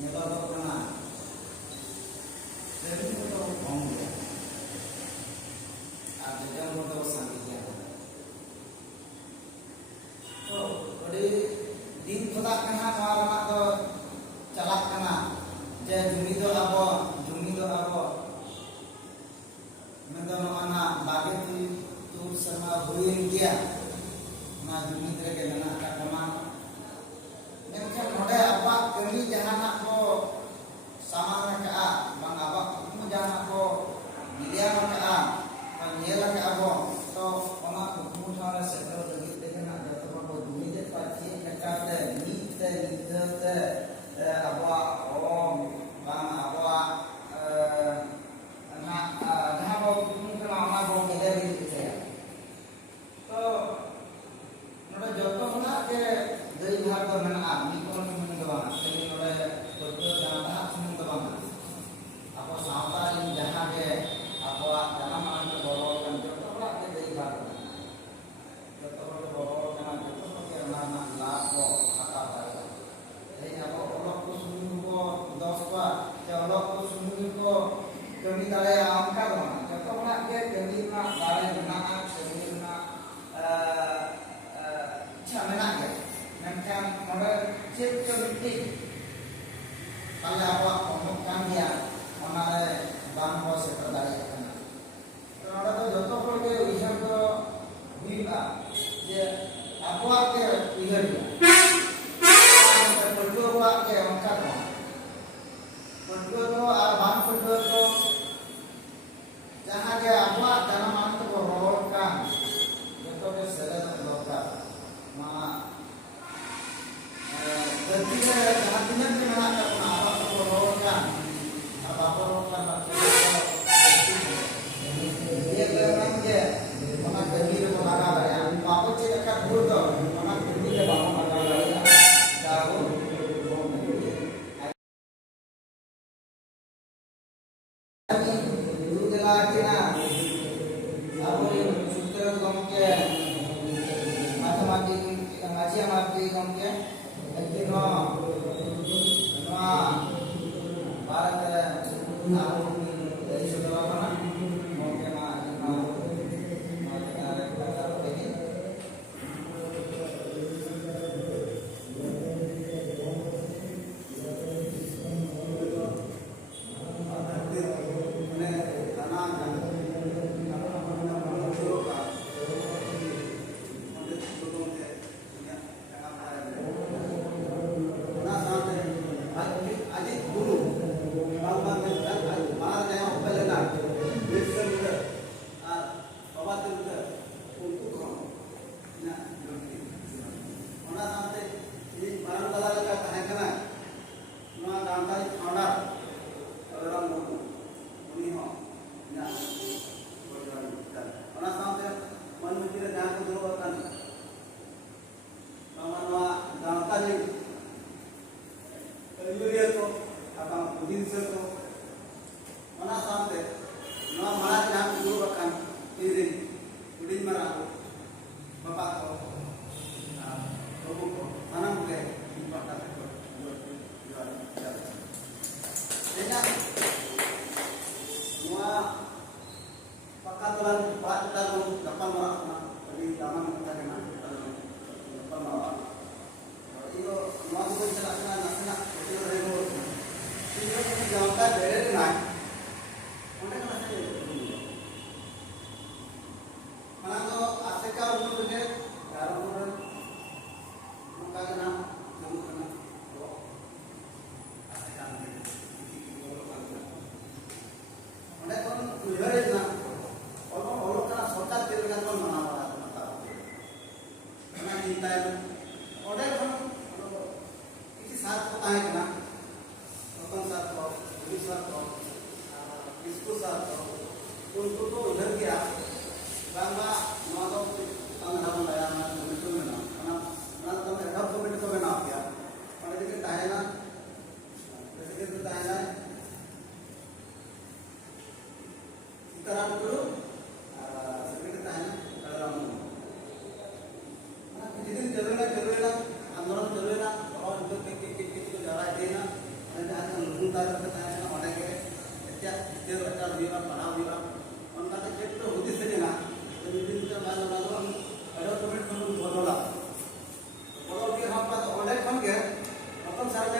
nyelodok kena dari itu kong dia ada yang mau sanggihnya तो बड़ी दिन खुदा कना नवा तो चलाक कना जे जुमी दो आबो मेदो नना बागे तू समा हुइन गया ना जुमी रे के ना का कमा मेनखान नोडे आबा कमी जहाना को सामान का बang आबा कुमु जहाना को मिलिया का नेला का आबो तो ओना कुमु थारे सेटर लगी देखना kata kita apa om bang apa anak dah mau mungkin anak mau kita gitu ya तो नोडे जतो ना के दई भाग तो मेना मी कोन सुन दो बा सेनी नोडे जतो जाना सुन दो बा apa सावता इन जहां के apa janam मान के बरो kan जतो ना के दई भाग जतो बरो बरो kan जतो के ना लाभ को खाता है ei apa olok ko sunu ko 10 ba ke olok ko sunu ko kami dale angka do जतो ना के kami na dale na kami na menak ya mencam nore cip cipti kalau awak ngomongkan dia mana bang bos terdarik kena nore tu joto hor ke uihan to bila je awak ke uihan dia perlu awak ke angkat mo perlu to ar bang perlu to jahan ke awak dalam mantu rorkan joto ke selen ma ketika hatinya gimana karena apa perorokan dia kerana dia mana demi mana kala ya apa cek kat bodoh mana demi dia mana kala ya tahu dulu jelakina apa yang sutra gomke matematik ngaji amati gomke ekino noa barat tahu dari saudara mana gomke ma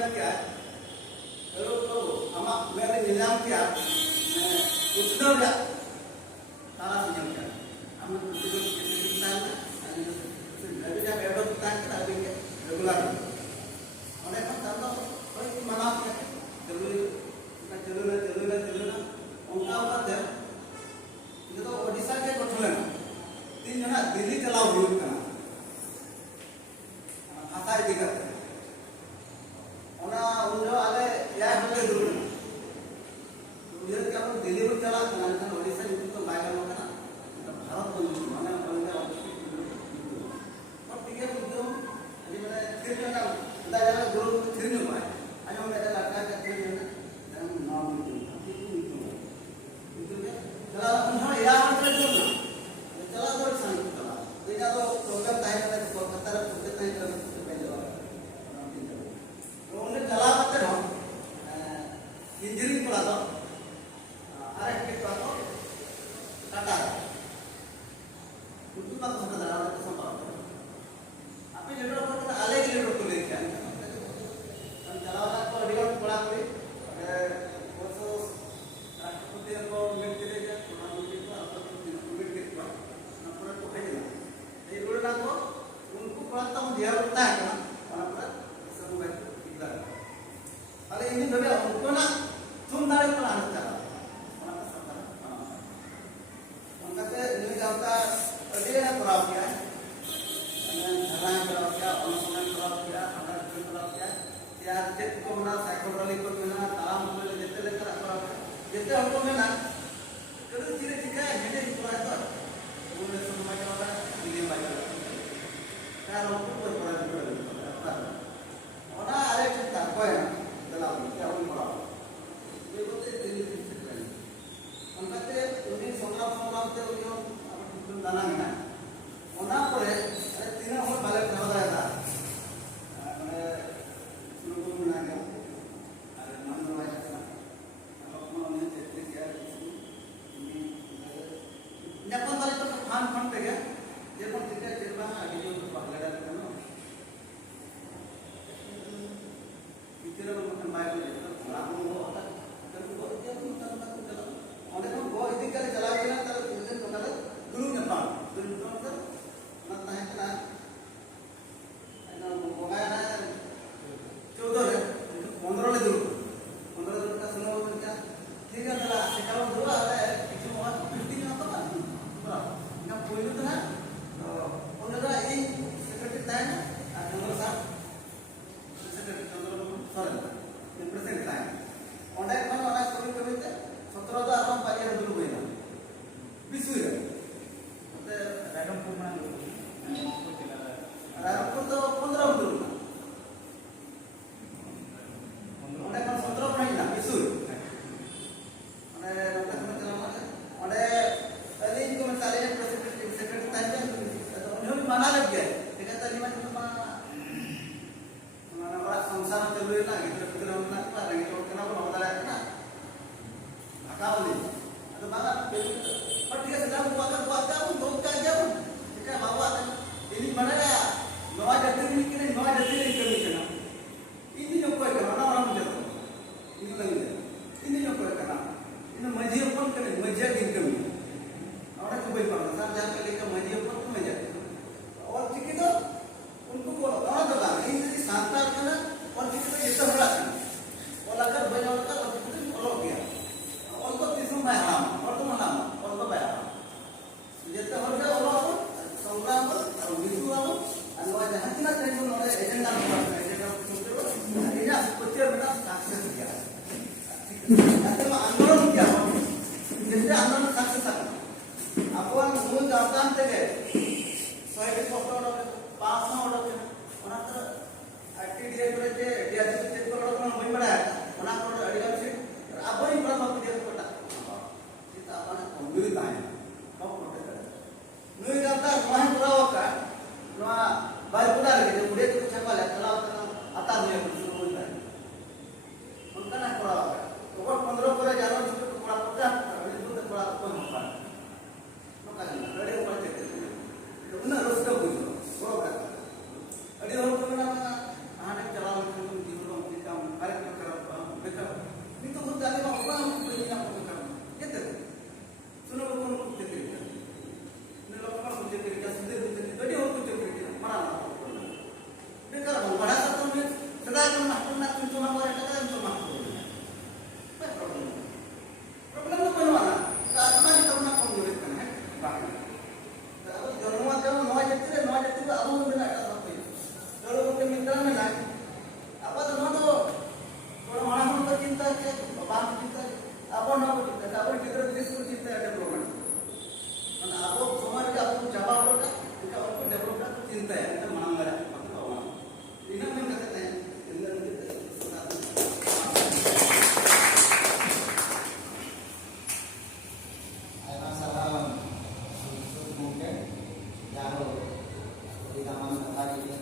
में क्या hello तो अमा मेरे निजाम क्या उत्तर क्या तारा निजाम क्या हम तो कितना अभी जब एडो कितना क्या अभी रेगुलर और एक बार तो कोई मना क्या चलो उनका बात है ये तो ओडिशा के कठोर है 3 जना दिल्ली चलाओ हुई का आता है दिक्कत ओना उन जो आले या हमें जरूर ये क्या हम दिल्ली को चला ना ओडिशा तो बाहर होगा ना भारत को माने बोलते हैं और ठीक है तो अभी मैंने फिर ना दादा गुरु फिर नहीं हुआ आज हम मेरा लड़का का फिर ना नाम चला उन्होंने या मतलब जो चला तो संग चला बिना तो प्रोग्राम टाइम में तो पता है खुद नहीं कर सकते पहले तो उन्हें चला करते हो इंजरी पड़ा तो अरे के तो टाटा उनको बात समझ रहा है तो संभव आप ही लीडर को आले के लीडर को लेके आए हम चलावा को अडियो पड़ा कोई वो राष्ट्रपति को मिलते उनको दिया होता है ना सब अरे इन दबे उनको ना तुम दाड़े पर आना चला उनका से नहीं जाता अभी ना कराव किया धरना कराव किया अनुसंधान कराव किया अनाज कराव किया या चेक को ना साइकोलॉजी को ना ताम को लेते लेकर कराव जैसे हमको में ना कभी धीरे धीरे मैंने पूरा तो वो समय का दिल्ली में kalau pun berapa orang ada cerita apa ya dalam tahun berapa dia betul ini cerita angkat ini sonam tu ini apa tanang na orang pore ada tiga orang balik berapa ada mana suruh menanya ada mana macam apa mana cerita dia ini nyapa balik tu fan tega dia pun tidak cerita lagi tu bagada kan itu orang makan bayar itu orang mau apa kan buat dia pun tak jalan orang kan buat itu kalau jalan jalan kalau tujuan kalau dulu nyapa dulu tu mana है ना ना mobile ना 14 है 15 ले दो 15 का सुनो क्या ठीक है चला सिखाओ दो आता है किसी और 50 ना तो बराबर ना कोई तो ना उन्होंने इन सेक्रेटरी था ना नंबर साहब सेक्रेटरी सॉरी रिप्रेजेंट था ओंडे कोन ओना कभी कभी 17 तो आराम पारिया दुलु होइना बिसु है ते रायरंगपुर में रायरंगपुर तो 15 दुलु ओंडे कोन 17 नहीं ना बिसु ओंडे नंबर में चला ओंडे अली को में सारे सेक्रेटरी था mana lagi ya? Kita tadi macam mana orang संसार चल रही ना kita kita mana apa lagi तो kenapa mau tanya ना akal ni atau mana पर dia sedang buat kamu bukan jauh jika bawa ini mana ya नवा जाति ini kini नवा जाति ini kami kena ini yang kau kena orang jatuh ini lagi ini yang kau kena ini majir pun kena majir ini kami orang tu berapa sahaja jangan kali ke majir pun tu majir और ठीक है उनको बोलो कहां दबा ये Santa करना और ठीक है ये तो बड़ा और अगर बना होता और ठीक है फॉलो किया और तो तीसरा मैं हां और तो मना और तो बया ये तो हो गया और संग्राम और विष्णु बाबू और जहां ना टेंशन और एजेंडा सुनते हो ये ना कुछ बेटा सक्सेस